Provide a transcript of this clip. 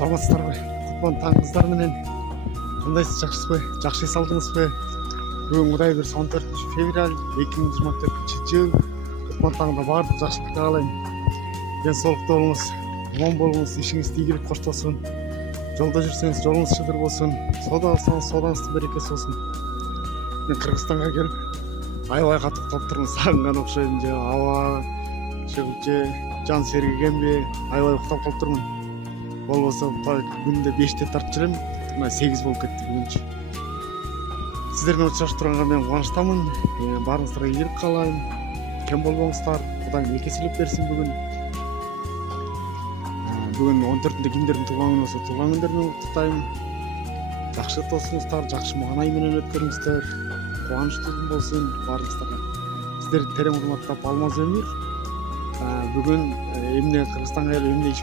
саламатсыздарбы? Кутман таңыңыздар менен. Кандайсыз, жакшысызбы? Жакшы эс алдыңызбы? Бүгүн Кудай буйрса 14 февраль 2024 жыл. Кутман таңда баардык жакшылык каалайм. Ден соолукта болуңуз, аман болуңуз, ишиңиз тийгилип коштолсун. Жолдо жүрсөңүз жолуңуз чыдыр болсун. Соода алсаңыз соодаңыздын берекеси болсун. Мен Кыргызстанга келип аябай катуу топтурмун, сагынган окшойм. Же аба же жан сергигенби, аябай уктап калыптырмын. Болбосо күндө 5те тартып жүрөм, мына 8 болуп кетти бүгүнчү. Сиздер менен учурашып турганга мен кубанычтамын. Баарыңыздарга ийгилик каалайм. Кем болбоңуздар, Кудайым экеселеп берсин бүгүн. Бүгүн 14-нде кимдердин туулган күнү болсо, туулган күндөрү менен куттуктайм. Жакшы тосуңуздар, жакшы маанай менен өткөрүңүздөр. Кубанычтуу күн болсун баарыңыздарга. Сиздерди терең урматтап, алмаз өмүр. Бүгүн эмне Кыргызстанга келип эмне иш